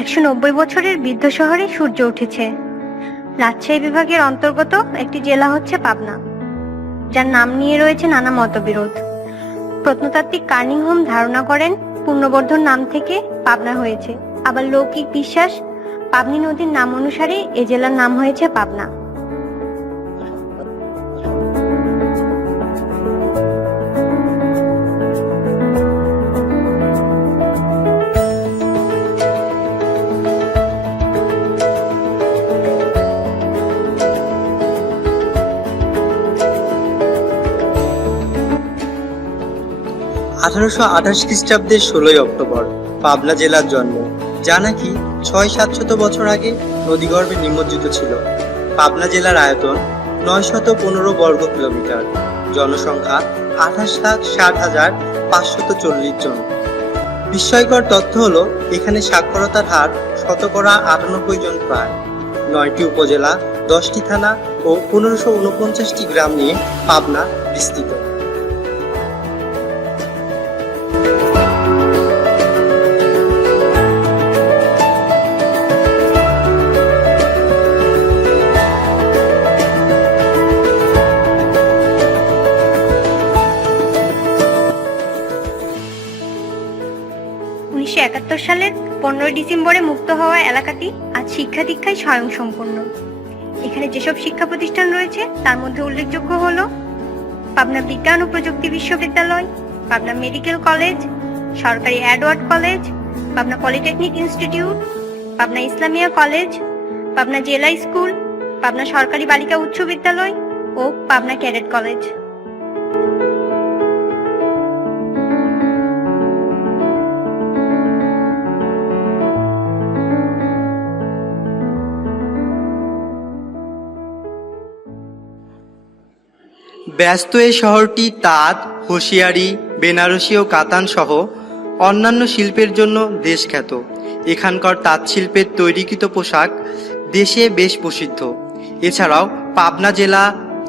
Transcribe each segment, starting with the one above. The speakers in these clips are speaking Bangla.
190 বছরের বৃদ্ধ শহরে সূর্য উঠেছে। রাজশাহী বিভাগের অন্তর্গত একটি জেলা হচ্ছে পাবনা, যার নাম নিয়ে রয়েছে নানা মতবিরোধ। প্রত্নতাত্ত্বিক কার্নিংহোম ধারণা করেন পূর্ণবর্ধন নাম থেকে পাবনা হয়েছে। আবার লৌকিক বিশ্বাস, পাবনী নদীর নাম অনুসারে এ জেলার নাম হয়েছে পাবনা। খ্রিস্টাব্দের 16ই অক্টোবর পাবনা জেলার জন্ম, যা নাকি 600-700 বছর আগে নদীগর্ভে নিমজ্জিত ছিল। পাবনা জেলার আয়তন 915 বর্গ কিলোমিটার, জনসংখ্যা 28,60,540 জন। বিস্ময়কর তথ্য হলো এখানে সাক্ষরতার হার 98% জন প্রায়। 9টি উপজেলা, 10টি থানা ও 1549টি গ্রাম নিয়ে পাবনা বিস্তৃত। 1971 সালের 15 ডিসেম্বরে মুক্ত হওয়া এলাকাটি আজ শিক্ষা দীক্ষায় স্বয়ংসম্পূর্ণ। এখানে যেসব শিক্ষা প্রতিষ্ঠান রয়েছে তার মধ্যে উল্লেখযোগ্য হলো পাবনা বিজ্ঞান ও প্রযুক্তি বিশ্ববিদ্যালয়, পাবনা মেডিকেল কলেজ, সরকারি Edward college, Pabna polytechnic institute, Pabna Islamia college, Pabna জেলা স্কুল, পাবনা সরকারি বালিকা উচ্চ বিদ্যালয় ও পাবনা ক্যাডেট কলেজ। ব্যস্ত এই শহরটি তাঁত, হোশিয়ারি, বেনারসি ও কাতান সহ অন্যান্য শিল্পের জন্য দেশ খ্যাত। এখানকার তাঁত শিল্পের তৈরিকৃত পোশাক দেশে বেশ প্রসিদ্ধ। এছাড়াও পাবনা জেলা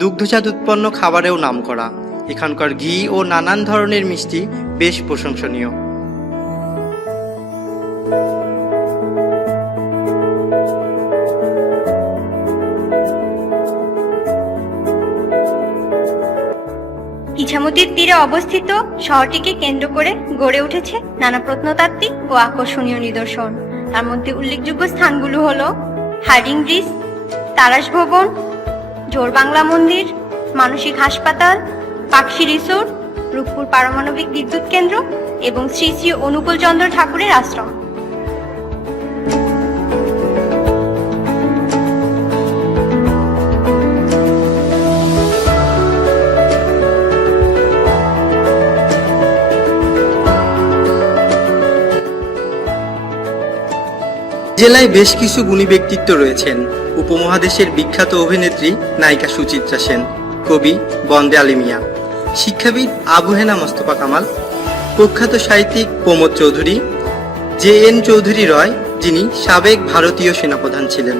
দুগ্ধজাত উৎপন্ন খাবারেও নামকরা। এখানকার ঘি ও নানান ধরনের মিষ্টি বেশ প্রশংসনীয়। ইছামতির তীরে অবস্থিত শহরটিকে কেন্দ্র করে গড়ে উঠেছে নানা প্রত্নতাত্ত্বিক ও আকর্ষণীয় নিদর্শন। তার মধ্যে উল্লেখযোগ্য স্থানগুলো হলো হার্ডিং ব্রিজ, তারাস ভবন, জোর বাংলা মন্দির, মানসিক হাসপাতাল, পাকশি রিসোর্ট, রূপপুর পারমাণবিক বিদ্যুৎ কেন্দ্র এবং শ্রী শ্রী অনুকূল চন্দ্র ঠাকুরের আশ্রম। জেলায় বেশ কিছু গুণী ব্যক্তিত্ব রয়েছেন। উপমহাদেশের বিখ্যাত অভিনেত্রী নায়িকা সুচিত্রা সেন, কবি বন্দে আলী মিয়া, শিক্ষাবিদ আবু হেনা মোস্তফা কামাল, প্রখ্যাত সাহিত্যিক প্রমোদ চৌধুরী, JN চৌধুরী রয়, যিনি সাবেক ভারতীয় সেনাপ্রধান ছিলেন।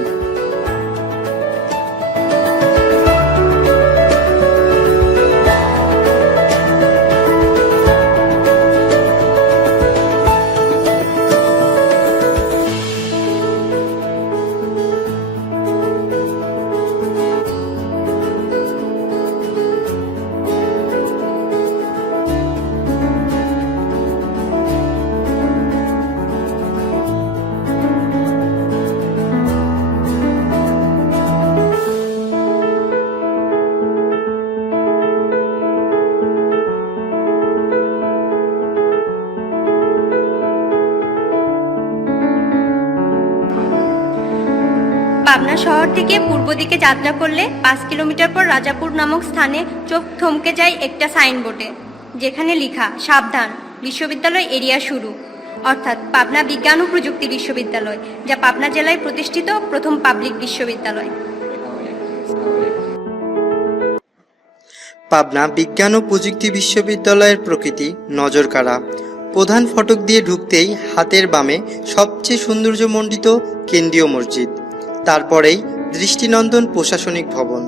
পাবনা শহর থেকে পূর্ব দিকে যাত্রা করলে 5 কিলোমিটার পর রাজাপুর নামক স্থানে চোখ থমকে যায় একটা সাইনবোর্ডে, যেখানে লেখা সাবধান, বিশ্ববিদ্যালয় এরিয়া শুরু, অর্থাৎ পাবনা বিজ্ঞান ও প্রযুক্তি বিশ্ববিদ্যালয়, যা পাবনা জেলায় প্রতিষ্ঠিত প্রথম পাবলিক বিশ্ববিদ্যালয়। পাবনা বিজ্ঞান ও প্রযুক্তি বিশ্ববিদ্যালয়ের প্রকৃতি নজরকাড়া। প্রধান ফটক দিয়ে ঢুকতেই হাতের বামে সবচেয়ে সৌন্দর্যমণ্ডিত কেন্দ্রীয় মসজিদ, তারপরেই দৃষ্টিনন্দন প্রশাসনিক ভবন।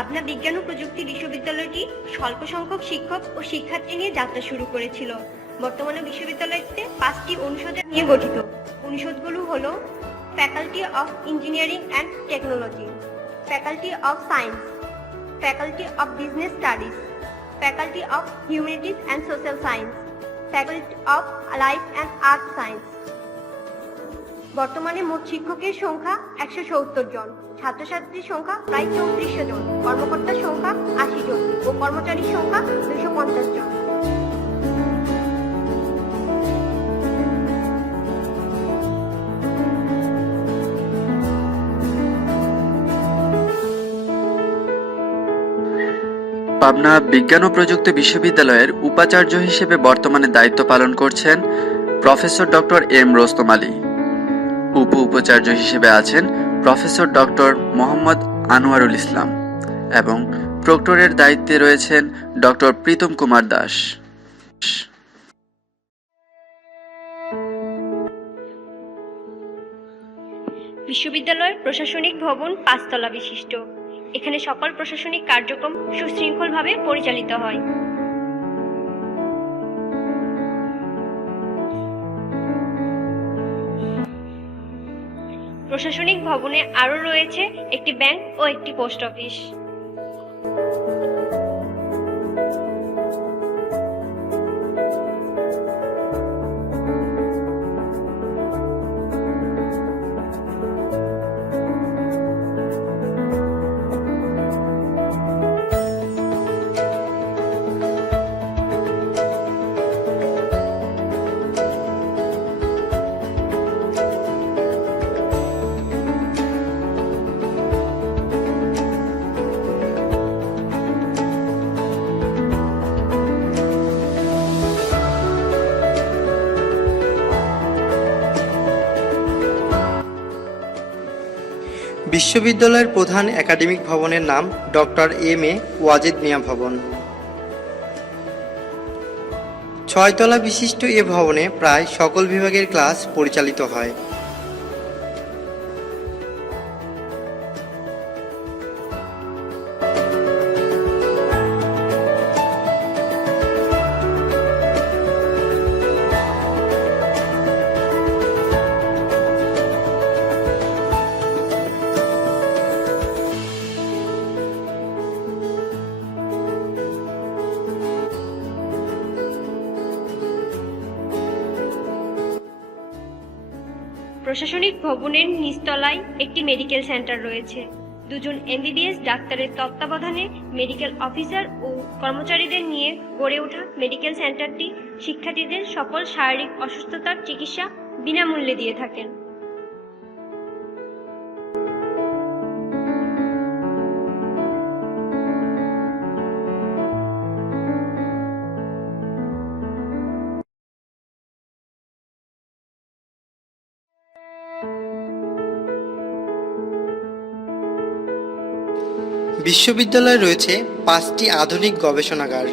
পাবনা বিজ্ঞান ও প্রযুক্তি বিশ্ববিদ্যালয়টি স্বল্প সংখ্যক শিক্ষক ও শিক্ষার্থী নিয়ে যাত্রা শুরু করেছিল। বর্তমানে বিশ্ববিদ্যালয়টিতে 5টি অনুষদ নিয়ে গঠিত। অনুষদগুলো হলো faculty of engineering and technology, faculty of science, faculty of business studies, faculty of humanities and social science, faculty of life and art science. বর্তমানে মোট শিক্ষকের সংখ্যা 170 জন, ছাত্রছাত্রীর সংখ্যা প্রায় 3400 জন, কর্মকর্তার সংখ্যা 80 জন ও কর্মচারীর সংখ্যা 250 জন। পাবনা বিজ্ঞান ও প্রযুক্তি বিশ্ববিদ্যালয়ের উপাচার্য হিসেবে বর্তমানে দায়িত্ব পালন করছেন professor doctor M Rostam Ali. উপাচার্য হিসেবে আছেন প্রফেসর ডক্টর মোহাম্মদ আনোয়ারুল ইসলাম এবং প্রক্টরের দায়িত্বে রয়েছেন ডক্টর প্রীতম কুমার দাস। বিশ্ববিদ্যালয়ের প্রশাসনিক ভবন 5 তলা বিশিষ্ট। এখানে সকল প্রশাসনিক কার্যক্রম সুশৃঙ্খলভাবে পরিচালিত হয়। প্রশাসনিক ভবনে আরও রয়েছে একটি ব্যাংক ও একটি পোস্ট অফিস। বিশ্ববিদ্যালয়ের প্রধান একাডেমিক ভবনের নাম doctor M A Wazed Miah ভবন। 6 তলা বিশিষ্ট এ ভবনে প্রায় সকল বিভাগের ক্লাস পরিচালিত হয়। প্রশাসনিক ভবনের নিচতলায় একটি মেডিকেল সেন্টার রয়েছে। 2 জন MBBS ডাক্তারের তত্ত্বাবধানে মেডিকেল অফিসার ও কর্মচারীদের নিয়ে গড়ে ওঠা মেডিকেল সেন্টারটি শিক্ষার্থীদের সকল শারীরিক অসুস্থতার চিকিৎসা বিনামূল্যে দিয়ে থাকেন। বিশ্ববিদ্যালয়ে রয়েছে 5টি আধুনিক গবেষণাগার,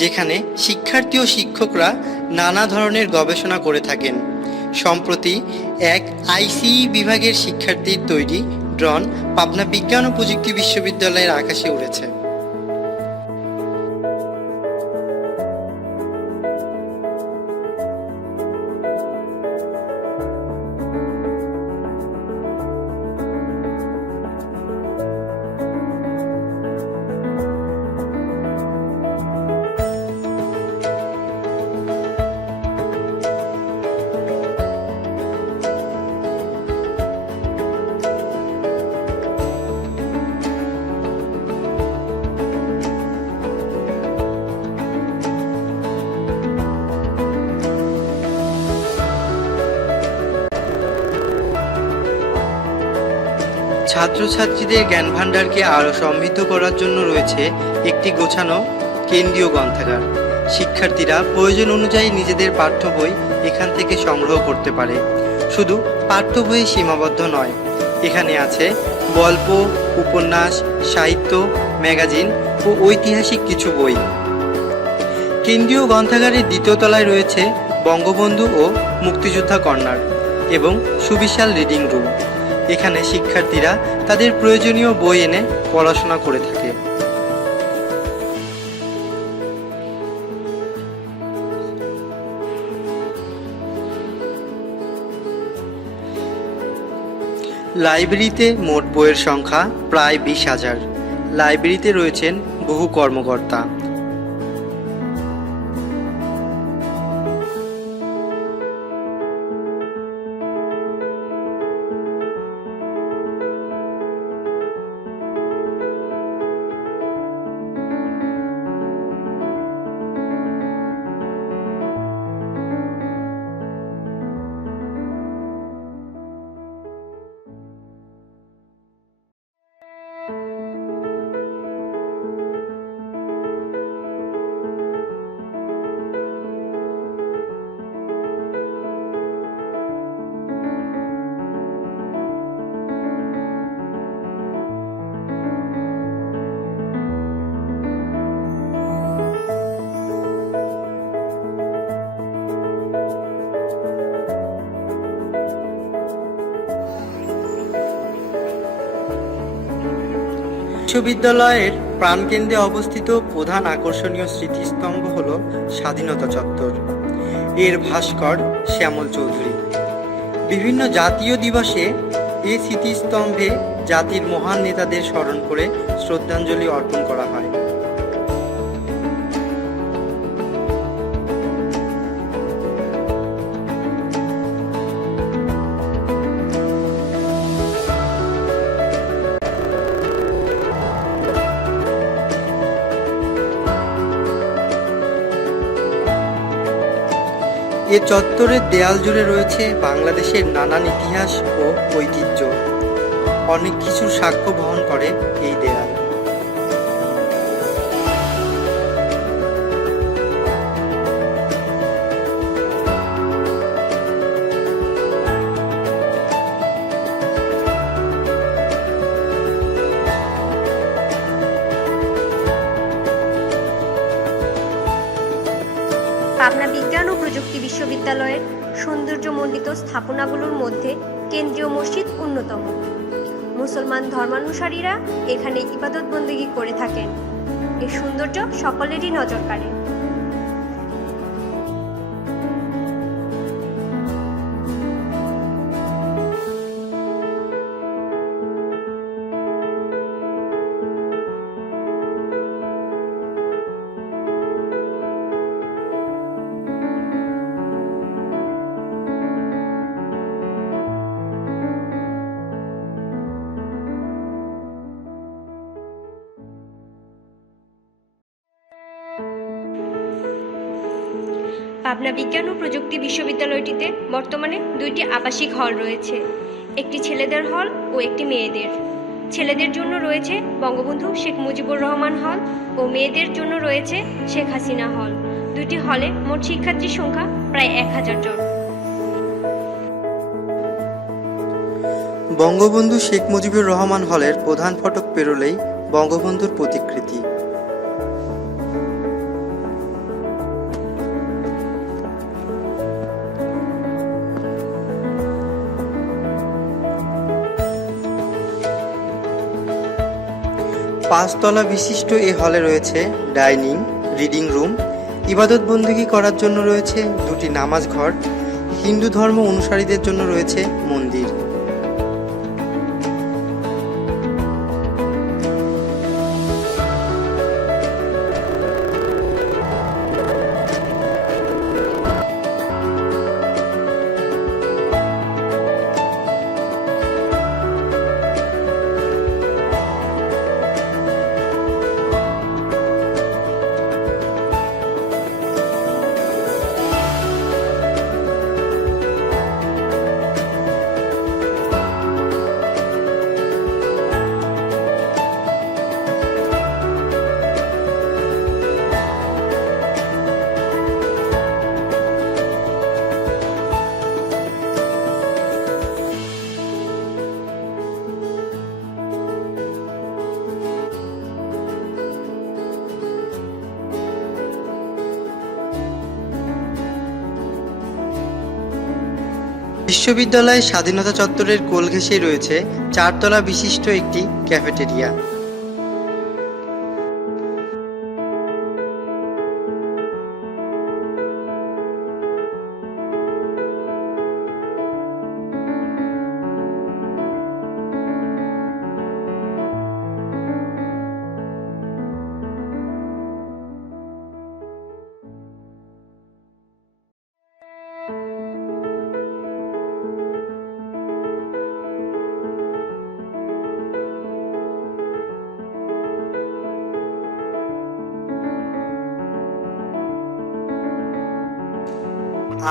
যেখানে শিক্ষার্থী ও শিক্ষকরা নানা ধরনের গবেষণা করে থাকেন। সম্প্রতি এক ICE বিভাগের শিক্ষার্থীর তৈরি ড্রোন পাবনা বিজ্ঞান ও প্রযুক্তি বিশ্ববিদ্যালয়ের আকাশে উড়েছে। ছাত্রছাত্রীদের জ্ঞান ভাণ্ডারকে আরও সমৃদ্ধ করার জন্য রয়েছে একটি গোছানো কেন্দ্রীয় গ্রন্থাগার। শিক্ষার্থীরা প্রয়োজন অনুযায়ী নিজেদের পাঠ্য বই এখান থেকে সংগ্রহ করতে পারে। শুধু পাঠ্য বইয়ে সীমাবদ্ধ নয়, এখানে আছে গল্প, উপন্যাস, সাহিত্য, ম্যাগাজিন ও ঐতিহাসিক কিছু বই। কেন্দ্রীয় গ্রন্থাগারের 2য় তলায় রয়েছে বঙ্গবন্ধু ও মুক্তিযোদ্ধা কর্নার এবং সুবিশাল রিডিং রুম। এখানে শিক্ষার্থীরা তাদের প্রয়োজনীয় বই এনে পড়াশোনা করে থাকে। লাইব্রেরিতে মোট বইয়ের সংখ্যা প্রায় 20,000। লাইব্রেরিতে রয়েছেন বহু কর্মকর্তা। বিশ্ববিদ্যালয়ের প্রাণকেন্দ্রে অবস্থিত প্রধান আকর্ষণীয় স্মৃতিস্তম্ভ হল স্বাধীনতা চত্বর। এর ভাস্কর শ্যামল চৌধুরী। বিভিন্ন জাতীয় দিবসে এই স্মৃতিস্তম্ভে জাতির মহান নেতাদের স্মরণ করে শ্রদ্ধাঞ্জলি অর্পণ করা হয়। এ চত্বরের দেয়াল জুড়ে রয়েছে বাংলাদেশের নানান ইতিহাস ও ঐতিহ্য। অনেক কিছুর সাক্ষ্য বহন করে এই দেয়াল। পাবনা বিজ্ঞান ও প্রযুক্তি বিশ্ববিদ্যালয়ের সৌন্দর্যমণ্ডিত স্থাপনাগুলোর মধ্যে কেন্দ্রীয় মসজিদ অন্যতম। মুসলমান ধর্মানুসারীরা এখানে ইবাদত বন্দেগী করে থাকেন। এর সৌন্দর্য সকলেরই নজর কাড়ে। পাবনা বিজ্ঞান ও প্রযুক্তি বিশ্ববিদ্যালয়টিতে বর্তমানে দুইটি আবাসিক হল রয়েছে, একটি ছেলেদের হল ও একটি মেয়েদের। ছেলেদের জন্য রয়েছে বঙ্গবন্ধু শেখ মুজিবুর রহমান হল ও মেয়েদের জন্য রয়েছে শেখ হাসিনা হল। দুইটি হলে মোট শিক্ষার্থীর সংখ্যা প্রায় 1000 জন। বঙ্গবন্ধু শেখ মুজিবুর রহমান হলের প্রধান ফটক পেরোলেই বঙ্গবন্ধুর প্রতিকৃতি। পাঁচতলা বিশিষ্ট এ হলে রয়েছে ডাইনিং, রিডিং রুম, ইবাদত বন্দেগী করার জন্য রয়েছে দুটি নামাজ ঘর, হিন্দু ধর্ম অনুসারীদের জন্য রয়েছে মন্দির। বিশ্ববিদ্যালয়ের স্বাধীনতা চত্বরের কোল ঘেঁষেই রয়েছে 4 তলা বিশিষ্ট একটি ক্যাফেটেরিয়া।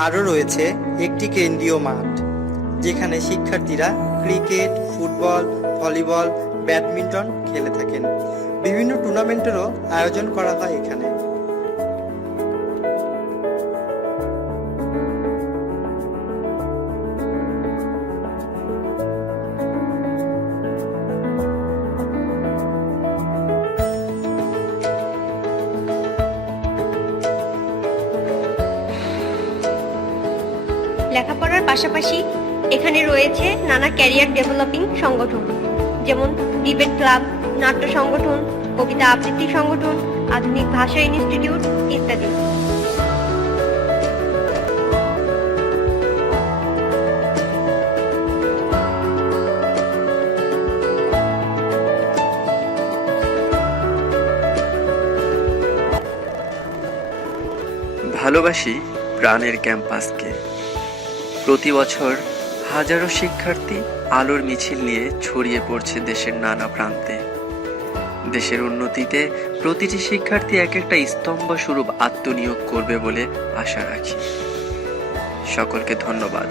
আরও রয়েছে একটি কেন্দ্রীয় মাঠ, যেখানে শিক্ষার্থীরা ক্রিকেট, ফুটবল, ভলিবল, ব্যাডমিন্টন খেলে থাকেন। বিভিন্ন টুর্নামেন্টেরও আয়োজন করা হয় এখানে। লেখাপড়ার পাশাপাশি এখানে রয়েছে নানা ক্যারিয়ার ডেভেলপিং সংগঠন, যেমন ডিবেট ক্লাব, নাট্য সংগঠন, কবিতা আবৃত্তি সংগঠন, আধুনিক ভাষা ইনস্টিটিউট ইত্যাদি। ভালোবাসি প্রাণের ক্যাম্পাসকে। প্রতি বছর হাজারো শিক্ষার্থী আলোর মিছিল নিয়ে ছড়িয়ে পড়ছে দেশের নানা প্রান্তে। দেশের উন্নতিতে প্রতিটি শিক্ষার্থী এক একটা স্তম্ভ স্বরূপ আত্মনিয়োগ করবে বলে আশা রাখি। সকলকে ধন্যবাদ।